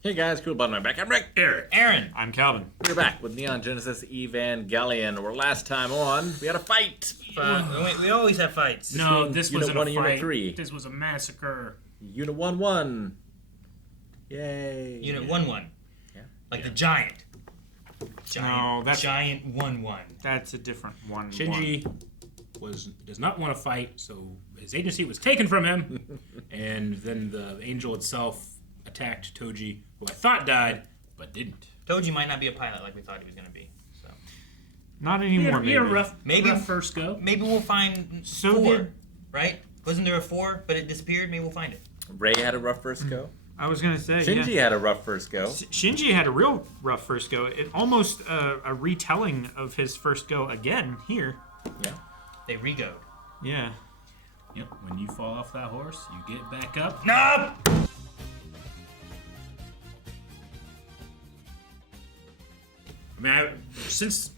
Hey guys, cool button. I'm back. I'm Rick. Aaron. I'm Calvin. We're back with Neon Genesis Evangelion, where last time on, we had a fight. We always have fights. No, this Unit wasn't 1 a and Unit fight. 3. This was a massacre. Unit 1-1. Yay. Unit 1-1. Yeah. Like the giant. No, that's- Giant 1-1. That's a different one. Shinji does not want to fight, so his agency was taken from him, and then the angel itself attacked Tohji, who I thought died, but didn't. Tohji might not be a pilot like we thought he was going to be. So Not anymore, He had a rough Maybe- first go. maybe we'll find So 4, did- right? Wasn't there a 4, but it disappeared? Maybe we'll find it. Ray had a rough first go. I was going to say, Shinji yeah. had a rough first go. Shinji had a real rough first go. It almost a retelling of his first go again here. Yeah. They regoed. Yeah. Yep, when you fall off that horse, you get back up. No! I mean, since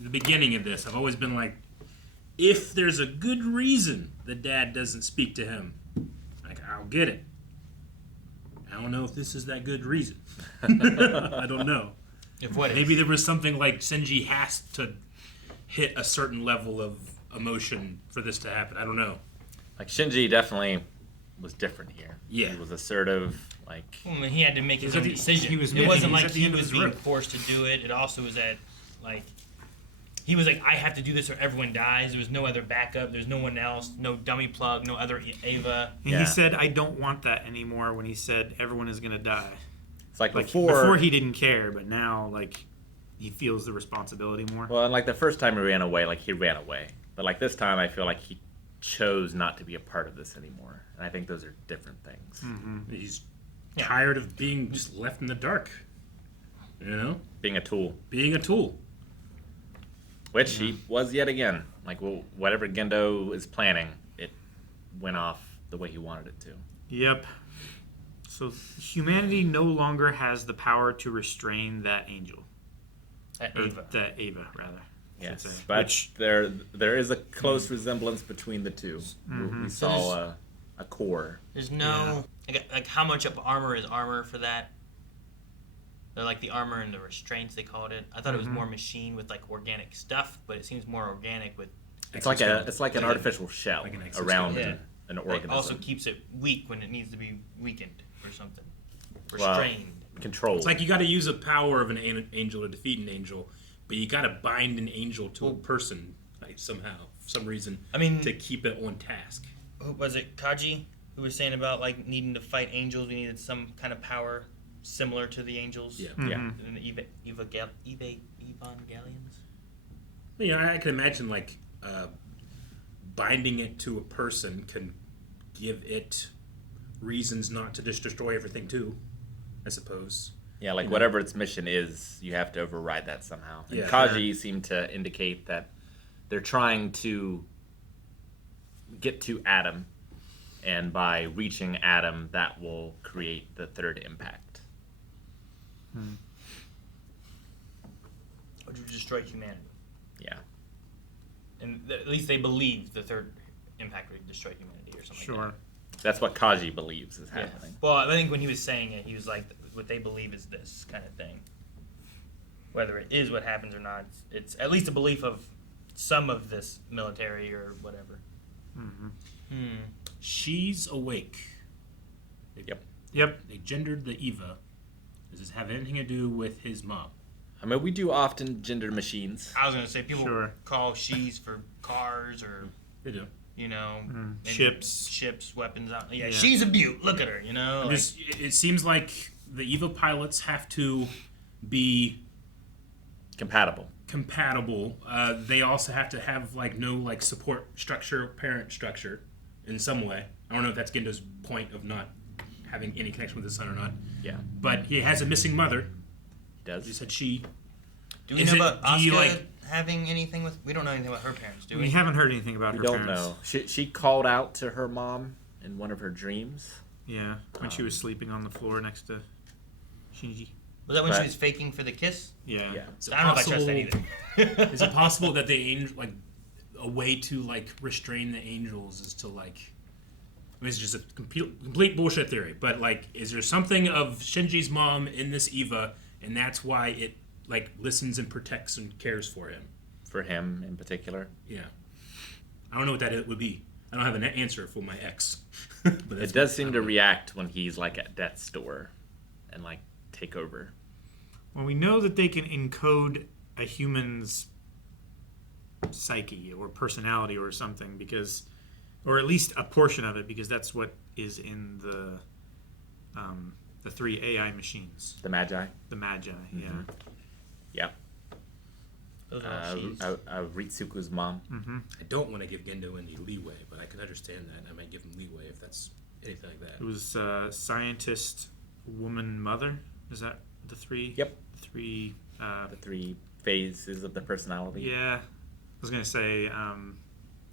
the beginning of this, I've always been like, if there's a good reason the dad doesn't speak to him, like, I'll get it. I don't know if this is that good reason. I don't know. If what Maybe there was something like Shinji has to hit a certain level of emotion for this to happen. I don't know. Like, Shinji definitely was different here. Yeah. He was assertive, like... I mean, he had to make his He's at own the- decision. he was It making- wasn't he's like at the he end of was his being rope. forced to do it. It also was that, like, he was like, I have to do this or everyone dies. There was no other backup. There's no one else. No dummy plug. No other Eva. And Yeah. he said, I don't want that anymore when he said everyone is going to die. It's like, Like, before he didn't care, but now, like, he feels the responsibility more. Well, and like the first time he ran away, like he ran away. But like this time, I feel like he chose not to be a part of this anymore. And I think those are different things. He's tired of being just left in the dark. You know? Being a tool. Being a tool. Which he was yet again. Like, well, whatever Gendo is planning, it went off the way he wanted it to. Yep. So humanity no longer has the power to restrain that angel. Or Eva. that Ava, rather. I should Yes, say. but Which, there is a close resemblance between the two. We saw a core. There's no like how much of armor is armor for that? They're like the armor and the restraints they called it. I thought it was more machine with like organic stuff, but it seems more organic with It's like an artificial shell like an exoskeleton. around Yeah. an like organism. also keeps it weak when it needs to be weakened or something. Well, Restrained. Control. It's like you got to use the power of an angel to defeat an angel, but you got to bind an angel to a person, like somehow, for some reason, I mean, to keep it on task. who was it Kaji who was saying about like needing to fight angels? We needed some kind of power similar to the angels. Yeah. Yeah. In the Evangelions. You know, I can imagine like binding it to a person can give it reasons not to just destroy everything too, I suppose. Yeah, like whatever its mission is, you have to override that somehow. And Yeah. Kaji seemed to indicate that they're trying to get to Adam, and by reaching Adam, that will create the third impact. Or to destroy humanity. Yeah. And at least they believe the third impact would destroy humanity or something like sure. that. That's what Kaji believes is Yeah. happening. Well, I think when he was saying it, he was like, what they believe is this kind of thing. Whether it is what happens or not, it's at least a belief of some of this military or whatever. She's awake. Yep. They gendered the Eva. Does this have anything to do with his mom? I mean, we do often gender machines. I was going to say, people Sure. call she's for cars or, They do. you know, maybe Ships. weapons out. Yeah, Yeah. she's a beaut. Look at her, you know? Like, It seems like the Eva pilots have to be Compatible. compatible. They also have to have like no like support structure, parent structure, in some way. I don't know if that's Gendo's point of not having any connection with his son or not. Yeah, But he has a missing mother. he does. You said she. do we is know it- about do Asuka you, like- having anything with... We don't know anything about her parents, do we? We haven't heard anything about We her don't parents. know. She called out to her mom in one of her dreams. Yeah, when she was sleeping on the floor next to Shinji. Was that when she But- was faking for the kiss? Yeah. Yeah. Is it I don't know if I trust that possible- either. Is it possible that the angel, like, a way to like restrain the angels is to like mean, it's just a complete bullshit theory. But like, is there something of Shinji's mom in this Eva, and that's why it like listens and protects and cares for him? For him in particular. Yeah. I don't know what that would be. I don't have an answer for my ex. But It does seem to react when he's like at death's door and like take over. Well, we know that they can encode a human's psyche or personality or something because, or at least a portion of it, because that's what is in the 3 AI machines. The Magi. The Magi, yeah. Yeah. Those are all she's. Ritsuko's mom. I don't want to give Gendo any leeway, but I could understand that. I might give him leeway if that's anything like that. It was scientist, woman, mother. Is that the 3? Yep. 3. The 3 phases of the personality. Yeah. I was going to say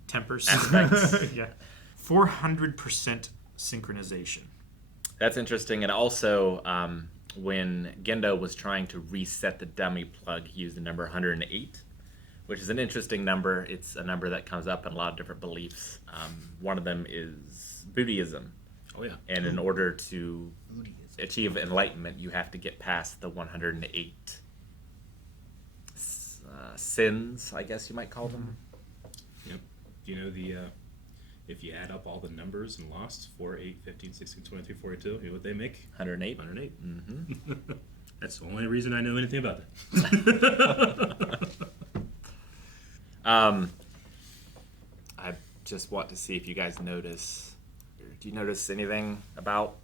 tempers. Aspects. Yeah. 400% synchronization. That's interesting. And also, when Gendo was trying to reset the dummy plug, he used the number 108, which is an interesting number. It's a number that comes up in a lot of different beliefs. One of them is Buddhism. Oh, yeah. And in order to achieve enlightenment, you have to get past the 108 sins, I guess you might call them. Yep. Do you know if you add up all the numbers and lost, 4, 8, 15, 16, 23, 42, you know what they make? 108. 108. Mm-hmm. That's the only reason I know anything about that. I just want to see if you guys notice. Do you notice anything about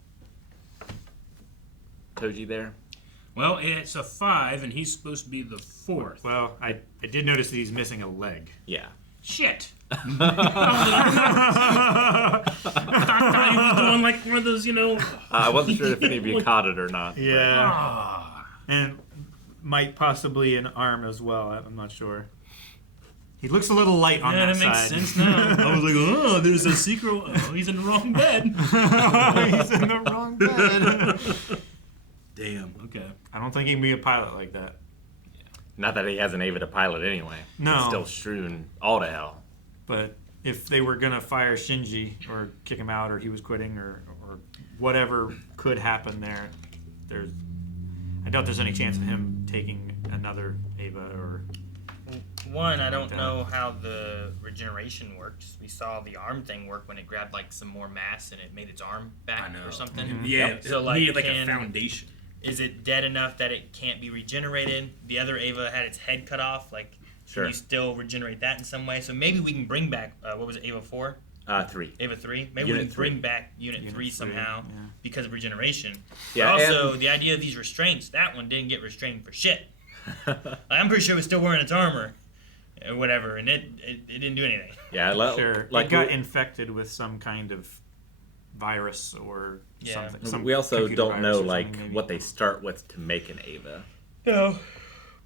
Tohji there? Well, it's a 5, and he's supposed to be the 4th. Well, I did notice that he's missing a leg. Yeah. Shit! I thought he was doing like one of those, I wasn't sure if any of you caught it or not. Yeah. And might possibly an arm as well. I'm not sure. He looks a little light on that makes side. sense now. I was like, oh, there's a secret. Oh, he's in the wrong bed. He's in the wrong bed. Damn. Okay. I don't think he can be a pilot like that. Not that he has an Ava to pilot anyway. No. He's still strewn all to hell. But if they were going to fire Shinji or kick him out or he was quitting or whatever could happen there, I doubt there's any chance of him taking another Ava or... One, I don't know how the regeneration works. We saw the arm thing work when it grabbed like some more mass and it made its arm back or something. Mm-hmm. Yeah, Yep. So it needed like a foundation. Is it dead enough that it can't be regenerated? The other Ava had its head cut off. Like, Sure. can you still regenerate that in some way? So maybe we can bring back, what was it, Ava 4? 3. Ava 3? Maybe Unit we can 3. bring back Unit 3 somehow because of regeneration. Yeah, But also, the idea of these restraints, that one didn't get restrained for shit. I'm pretty sure it was still wearing its armor or whatever, and it didn't do anything. Yeah, Sure. like it got infected with some kind of virus or something. Some we also computer don't virus know or something, like maybe. what they start with to make an Ava. No.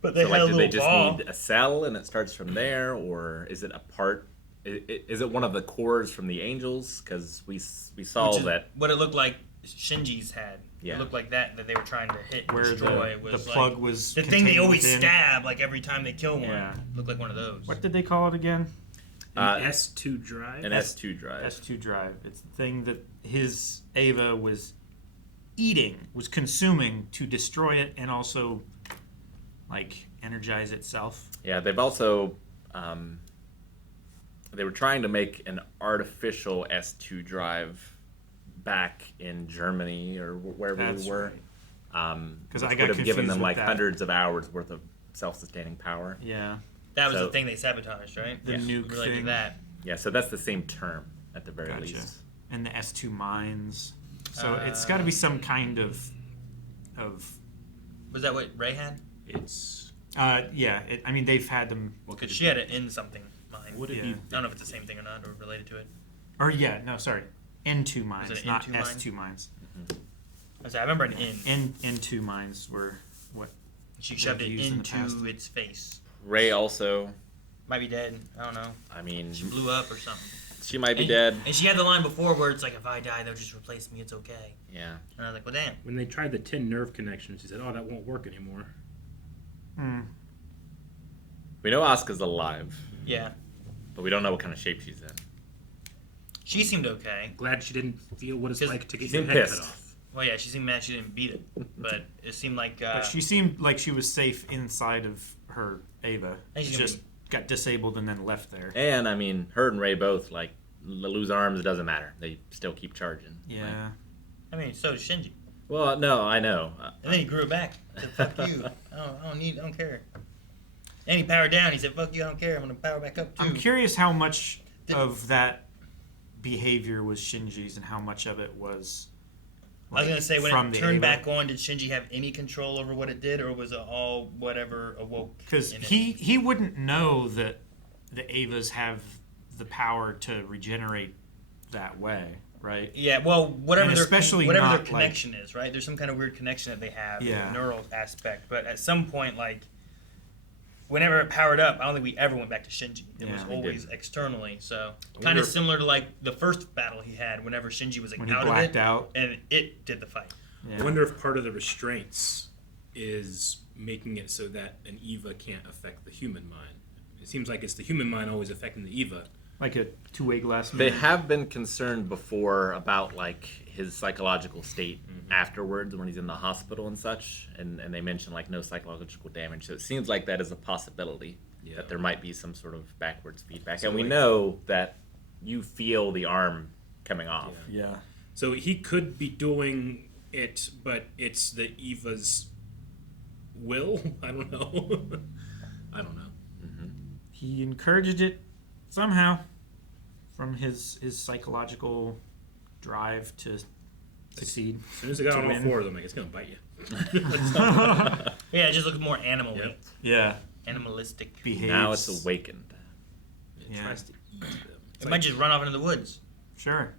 But they So had like, a do they little just ball. need a cell and it starts from there, or is it a part? Is it one of the cores from the angels? Because we saw Which is that. what it looked like Shinji's had. Yeah. It looked like that they were trying to hit and Where destroy. the Was plug like, was the thing they contained always within. stab like every time they kill one. Yeah. Looked like one of those. What did they call it again? An S2 drive. An S2 drive. S2 drive. It's the thing that his Ava was eating, was consuming to destroy it and also like energize itself. Yeah, they've also they were trying to make an artificial S2 drive back in Germany or wherever That's we were. right. Because I I got would have given confused them with like that. hundreds of hours worth of self-sustaining power. Yeah. That was So- the thing they sabotaged, right? The nuke Related thing. to that. Yeah, so that's the same term at the very Gotcha. least. And the S2 mines. So it's got to be some kind of Was that what Ray had? It's yeah. I mean, they've had them. Because she had it in something mine. Would it Yeah. be? I don't know if it's the same thing or not, or related to it. Or yeah, no, sorry, N2 mines, it not N2 mine? S2 mines. I remember an in. N2 mines were what? She shoved it used in the past. into its face. Ray also, Might be dead. I don't know. I mean, She blew up or something. she might be and, dead. And she had the line before where it's like, if I die, they'll just replace me. It's okay. Yeah. And I was like, well, damn. When they tried the 10 nerve connections, he said, "Oh, that won't work anymore." Hmm. We know Asuka's alive, Yeah. but we don't know what kind of shape she's in. She seemed okay. Glad she didn't feel what it's like to get She your seemed head pissed. cut off. Well, yeah, she seemed mad she didn't beat it, but it seemed like. But she seemed like she was safe inside of her Eva. And She she's just got disabled and then left there. And I mean, her and Ray both like lose arms. It doesn't matter. They still keep charging. Yeah. I mean, so did Shinji, Well, no, I know. and then he grew it back. He said, "Fuck you! I don't care." And he powered down. He said, "Fuck you! I don't care. I'm gonna power back up too." I'm curious how much of that behavior was Shinji's and how much of it was. I was gonna say, when from it the turned Eva. back on, did Shinji have any control over what it did, or was it all whatever awoke? Because in it? he wouldn't know that the Evas have the power to regenerate that way, right? Yeah, well, whatever And their especially whatever not, their connection is, right? There's some kind of weird connection that they have, Yeah. a neural aspect. But at some point, like, whenever it powered up, I don't think we ever went back to Shinji. It was Yeah, we always didn't. externally. So kind wonder- of similar to like the first battle he had. Whenever Shinji was like When he out of blacked it, out. and it did the fight. Yeah. I wonder if part of the restraints is making it so that an Eva can't affect the human mind. It seems like it's the human mind always affecting the Eva. Like a two-way glass They mirror. have been concerned before about like his psychological state Mm-hmm. afterwards when he's in the hospital and such, and they mention like no psychological damage. So it seems like that is a possibility Yeah. that there might be some sort of backwards feedback, So, and we like- know that you feel the arm coming off. Yeah. Yeah. So he could be doing it, but it's the Eva's will? I don't know. I don't know. He encouraged it somehow from his psychological drive to succeed. As soon as I got To on all win. four of them, like, it's going to bite you. Yeah, it just looked more animal-y, Yep. Yeah. animalistic. Behaves. Now it's awakened. It Yeah. tries to eat them. It's It might just run off into the woods. Sure.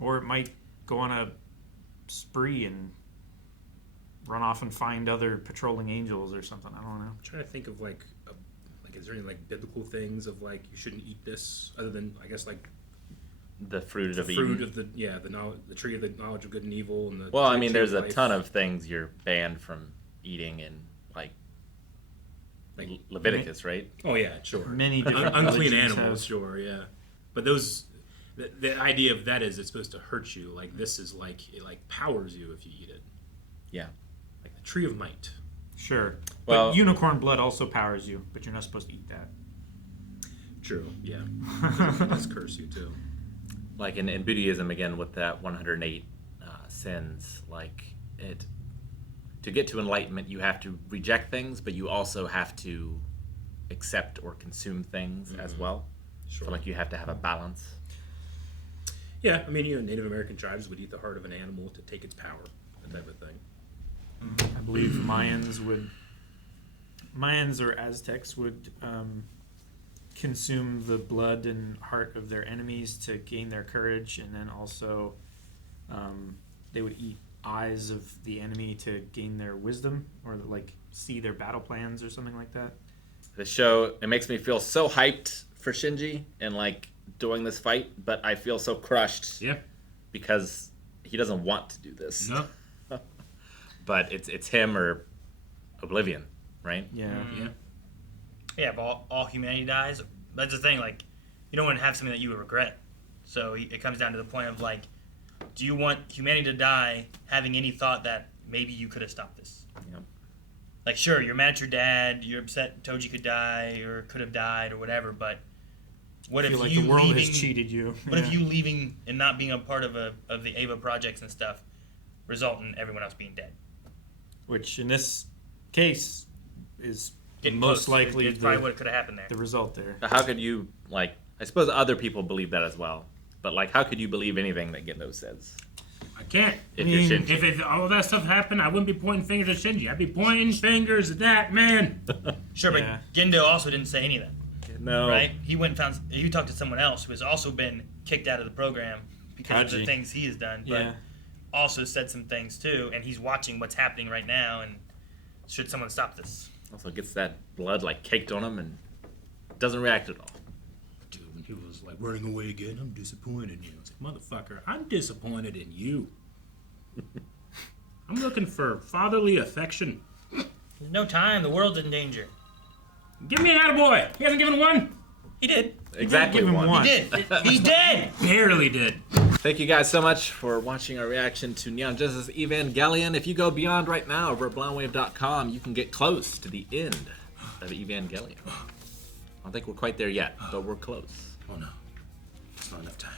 Or it might go on a spree and run off and find other patrolling angels or something. I don't know. I'm trying to think of like is there any like biblical things of like you shouldn't eat this other than I guess like The fruit of the Eden. fruit of the knowledge, the tree of the knowledge of good and evil and the Well, I tree mean, of there's a life. ton of things you're banned from eating in like Like- Leviticus, right? Oh yeah, sure. Many different Unclean religions animals, have- sure, yeah. But those the idea of that is it's supposed to hurt you. Like this is like it like powers you if you eat it. Yeah. Like the tree of might. Sure. Well- but unicorn blood also powers you, but you're not supposed to eat that. True, yeah. It does curse you too. Like in Buddhism, again, with that 108 sins, like it, to get to enlightenment, you have to reject things, but you also have to accept or consume things as well. Sure. So like you have to have a balance. Yeah, I mean, Native American tribes would eat the heart of an animal to take its power, that type of thing. I believe Mayans or Aztecs would consume the blood and heart of their enemies to gain their courage, and then also they would eat eyes of the enemy to gain their wisdom or like see their battle plans or something like that. The show, it makes me feel so hyped for Shinji and like doing this fight, but I feel so crushed Yeah. because he doesn't want to do this. No. But it's him or Oblivion, right? Yeah. Yeah. Yeah, if all humanity dies, that's the thing. Like, you don't want to have something that you would regret. So it comes down to the point of like, do you want humanity to die having any thought that maybe you could have stopped this? Yep. Like, sure, you're mad at your dad, you're upset Tohji could die or could have died or whatever, but what I if feel like you the world leaving? has cheated you. What Yeah. if you leaving and not being a part of the Ava projects and stuff result in everyone else being dead? Which in this case is Getting most close. likely It's probably what could have happened there. the result there. How could you, like, I suppose other people believe that as well, but like, how could you believe anything that Gendo says I can't. if I you're mean, Shinji? If all that stuff happened, I wouldn't be pointing fingers at Shinji. I'd be pointing fingers at that man. Sure, but Yeah. Gendo also didn't say any of that. No. Right? He went and he talked to someone else who has also been kicked out of the program because of the Tohji. things he has done, but Yeah. also said some things too, and he's watching what's happening right now, and should someone stop this? Also gets that blood like caked on him and doesn't react at all. Dude, when he was like running away again, I'm disappointed in you. It's like, motherfucker, I'm disappointed in you. I'm looking for fatherly affection. There's no time, the world's in danger. Give me an attaboy. He hasn't given one. He did. Exactly give him one. one. He did. He's dead. Barely did. Thank you guys so much for watching our reaction to Neon Genesis Evangelion. If you go beyond right now over at blindwave.com, you can get close to the end of Evangelion. I don't think we're quite there yet, but we're close. Oh no. It's not enough time.